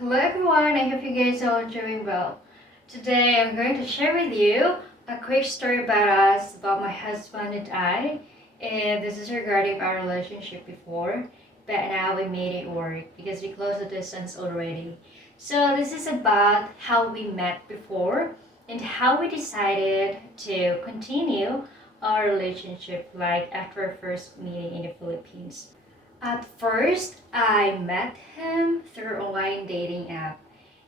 Hello everyone, I hope you guys are all doing well. Today I'm going to share with you a quick story about us, about my husband and I. And this is regarding our relationship before, but now we made it work because we closed the distance already. So this is about how we met before and how we decided to continue our relationship like after our first meeting in the Philippines. At first, I met him through online dating app,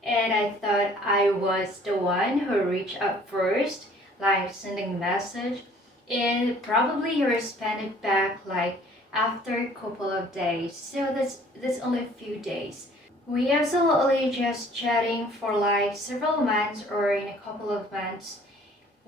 and I thought I was the one who reached out first, like sending message, and probably he responded back like after a couple of days. So that's only a few days. We absolutely just chatting for like several months or in a couple of months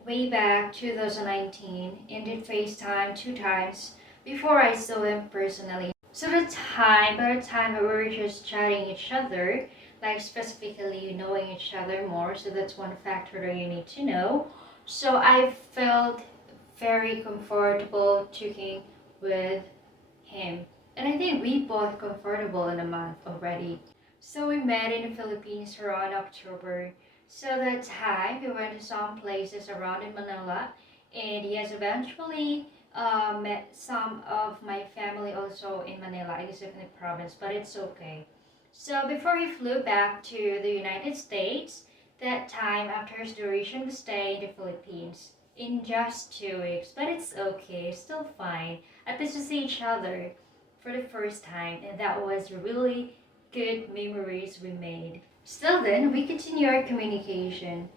way back 2019 and did FaceTime two times before I saw him personally. So by the time that we were just chatting each other, like specifically knowing each other more, so that's one factor that you need to know. So I felt very comfortable talking with him. And I think we both comfortable in a month already. So we met in the Philippines around October. So that time we went to some places around in Manila, and yes, eventually met some of my family also in Manila, in the Philippines province, but it's okay. So before he flew back to the United States, that time after his duration we stayed in the Philippines in just 2 weeks, but it's okay, still fine. At least we see each other for the first time, and that was really good memories we made. Still then, we continue our communication.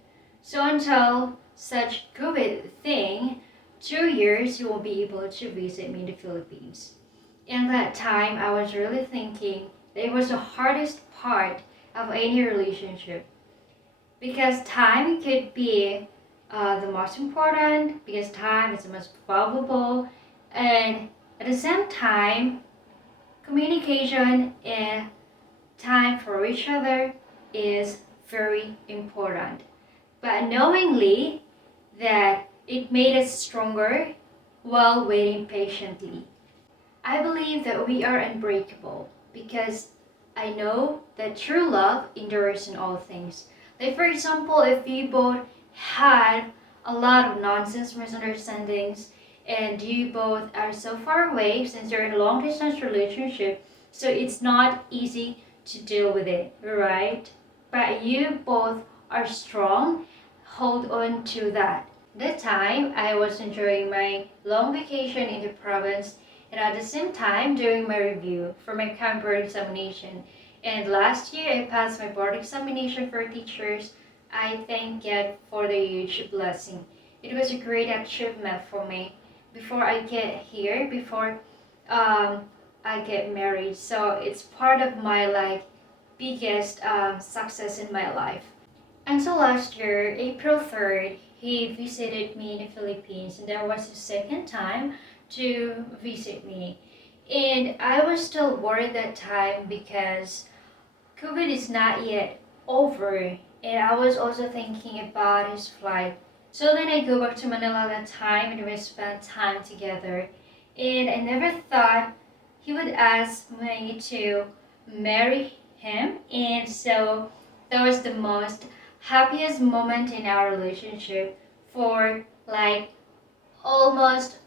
So until such COVID thing, 2 years you won't be able to visit me in the Philippines. In that time, I was really thinking that it was the hardest part of any relationship because time could be the most important because time is the most valuable, and at the same time communication and time for each other is very important. But knowingly that it made us stronger while waiting patiently. I believe that we are unbreakable because I know that true love endures in all things. Like for example, if you both had a lot of nonsense misunderstandings and you both are so far away since you're in a long distance relationship, so it's not easy to deal with it, right? But you both are strong, hold on to that. That time I was enjoying my long vacation in the province and at the same time doing my review for my camp board examination. And last year I passed my board examination for teachers. I thank God for the huge blessing. It was a great achievement for me before I get here, before I get married. So it's part of my like biggest success in my life. Until last year, April 3rd, he visited me in the Philippines, and that was his second time to visit me. And I was still worried that time because COVID is not yet over, and I was also thinking about his flight. So then I go back to Manila that time and we spent time together. And I never thought he would ask me to marry him, and so that was the most happiest moment in our relationship for like almost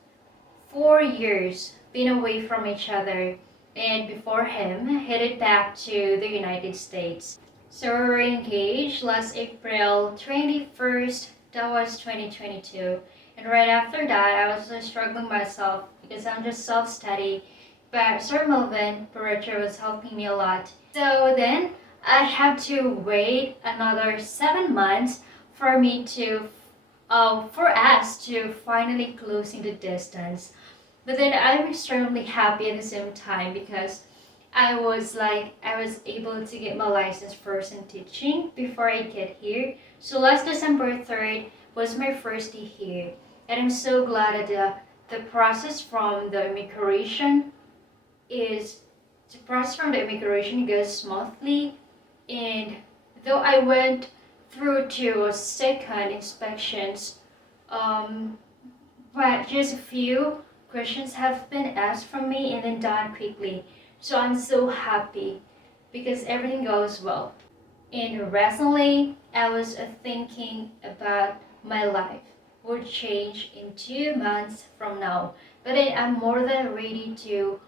4 years being away from each other, and before him headed back to the United States. So we were engaged last April 21st, that was 2022. And right after that, I was struggling myself because I'm just self-study. But Sir Melvin Barreto was helping me a lot. So then I had to wait another 7 months for me to, for us to finally closing the distance. But then I'm extremely happy at the same time because I was able to get my license first in teaching before I get here. So last December 3rd was my first day here. And I'm so glad that the process from the immigration goes smoothly. And though I went through to a second inspections, but just a few questions have been asked from me and then done quickly. So I'm so happy because everything goes well. And recently, I was thinking about my life would change in 2 months from now. But I'm more than ready to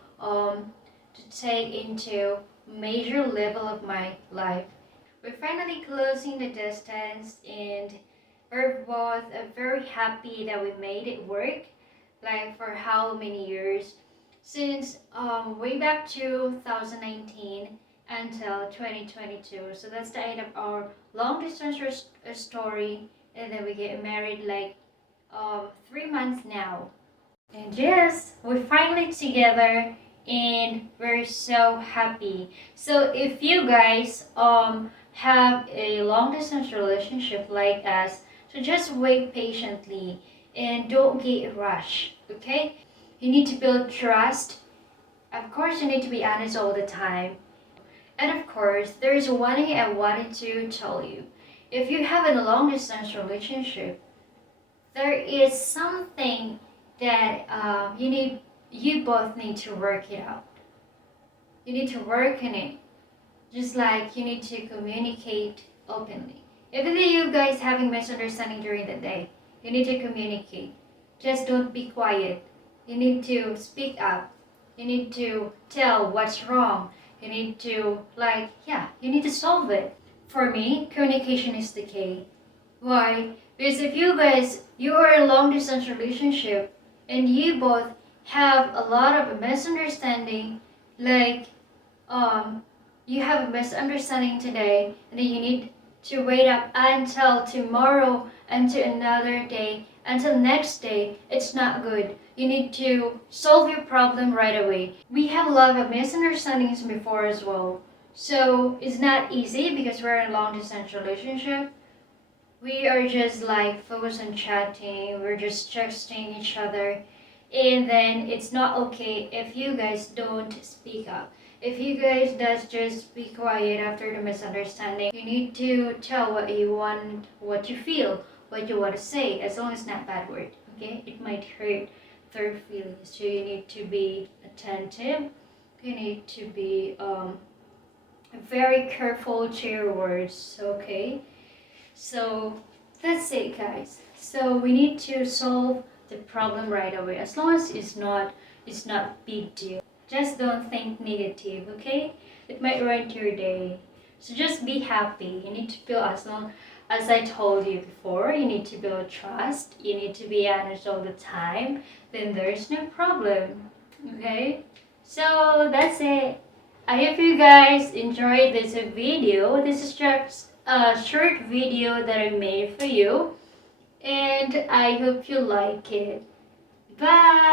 take into major level of my life. We're finally closing the distance, and we're both very happy that we made it work. Like for how many years? Since way back 2019 until 2022. So that's the end of our long distance story, and then we get married like 3 months now. And yes, we're finally together and we're so happy. So if you guys have a long distance relationship like us, so just wait patiently and don't get rushed, okay? You need to build trust. Of course, you need to be honest all the time. And of course, there is one thing I wanted to tell you. If you have a long distance relationship, there is something that you both need to work it out. You need to work on it. Just like you need to communicate openly. If you guys having misunderstanding during the day, you need to communicate. Just don't be quiet. You need to speak up. You need to tell what's wrong. You need to you need to solve it. For me, communication is the key. Why? Because if you are in a long distance relationship and you both have a lot of misunderstanding, like you have a misunderstanding today, and then you need to wait up until tomorrow, until another day, until next day, it's not good. You need to solve your problem right away. We have a lot of misunderstandings before as well. So it's not easy because we're in a long distance relationship. We are just like focused on chatting, we're just texting each other, and then it's not okay if you guys don't speak up. If you guys does just be quiet after the misunderstanding, you need to tell what you want, what you feel, what you want to say, as long as it's not bad word, okay? It might hurt their feelings, so you need to be attentive, you need to be very careful to your words, okay? So that's it, guys. So we need to solve the problem right away. As long as it's not big deal. Just don't think negative, okay? It might ruin your day. So just be happy. You need to feel, as long as I told you before, you need to build trust. You need to be honest all the time. Then there's no problem, okay? So that's it. I hope you guys enjoyed this video. This is just a short video that I made for you, and I hope you like it. Bye!